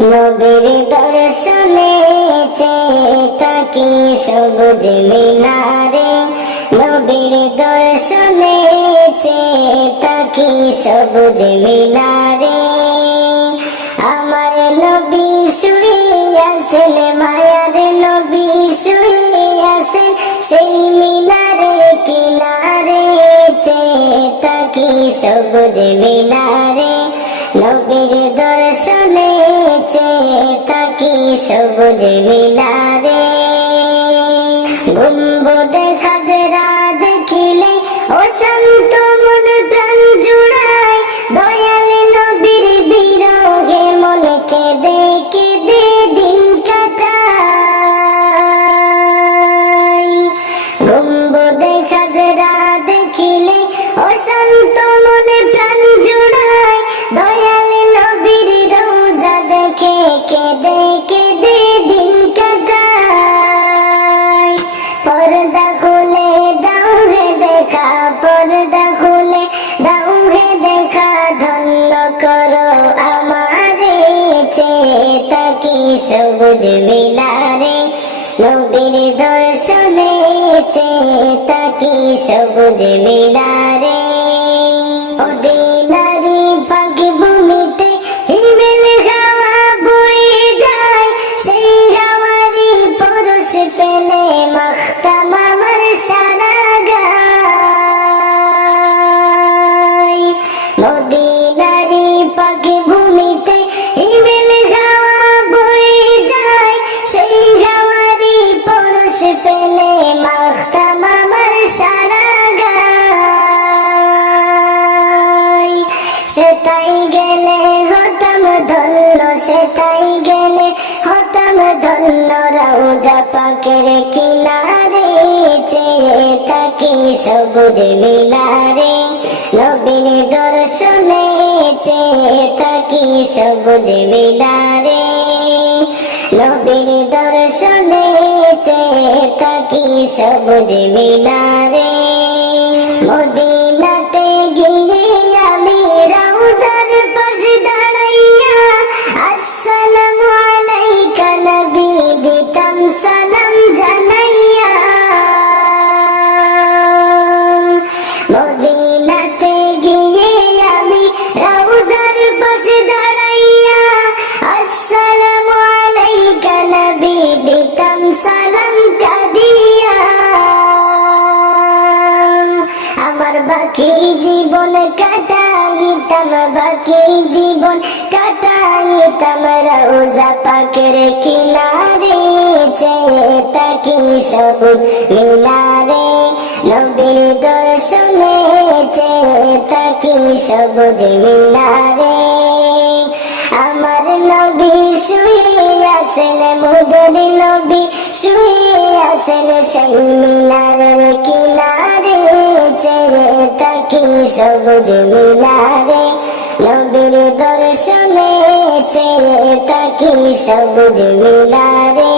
নবীর দর্শনে চেয়ে থাকি সবুজ মিনারে, নবীর দর্শনে চেয়ে থাকি সবুজ মিনারে। আমার নবী শুয়ে আছেন, মায়ার নবী শুয়ে আছেন সেই মিনারের কিনারে, চেয়ে থাকি সবুজ মিনারে। নবীর দর্শনে চেয়ে থাকি সবুজ মিনারে। গুম্বদে খাজরা দেখিলে অশান্ত মন প্রাণ জুড়ায়, দয়াল নবীর বিরহে মন কেঁদে কেঁদে দিন কাটায়। গুম্বদে খাজরা দেখিলে অশান্ত মনে প্রাণ জুড়ায়, দয়াল নবীর রওজা দেখে কেঁদে কেঁদে দিন কাটায়। পর্দা খুলে দাও হে দেখা, পর্দা খুলে দাও হে দেখা, ধন্য করো আমারে, চেয়ে থাকি সবুজ মিনারে। নবীর দর্শনে চেয়ে থাকি সবুজ মিনারে। অদিনারি পাখি ভূমিতে হিমেল হাওয়া বয়ে যায়, সেই হাওয়ারি পরশ পেলে মাখতাম আমার সারা গায়। মদিনারি পাখি ভূমিতে হিমেল হাওয়া বয়ে যায়, সেই হাওয়ারি পরশ পেলে মাখতাম আমার সারা গায়। সেটাই গেলে হতাম ধন্য, সেটাই গেলে হতাম ধন্য, রওজা পাকের কিনারে চেয়ে থাকি সবুজ মিনারে। নবীর দর্শনে চেয়ে থাকি সবুজ মিনারে। নবীর দর্শনে চেয়ে থাকি সবুজ মিনারে। মদিনাতে গিয়ে আমি রওজার পাশে দাঁড়াইয়া আসসালামু আলাইকা নবী দিতাম সালাম জানাইয়া। মদিনাতে গিয়ে আমি রওজার পাশে দাঁড়াইয়া আসসালামু আলাইকা নবী দিতাম সালাম কাঁদিয়া। আমার বাকি জীবন কাটাইতাম, বাকি জীবন কাটাইতাম রওজা পাকের কিনারে, চেয়ে থাকি সবুজ মিনারে। নবীর দর্শনে চেয়ে থাকি সবুজ মিনারে। আমার নবী শুয়ে আছেন, মোদের নবী শুয়ে আছেন সেই মিনারের কিনারে, চেয়ে থাকি সবুজ মিনারে। নবীর দর্শনে চেয়ে থাকি সবুজ মিনারে।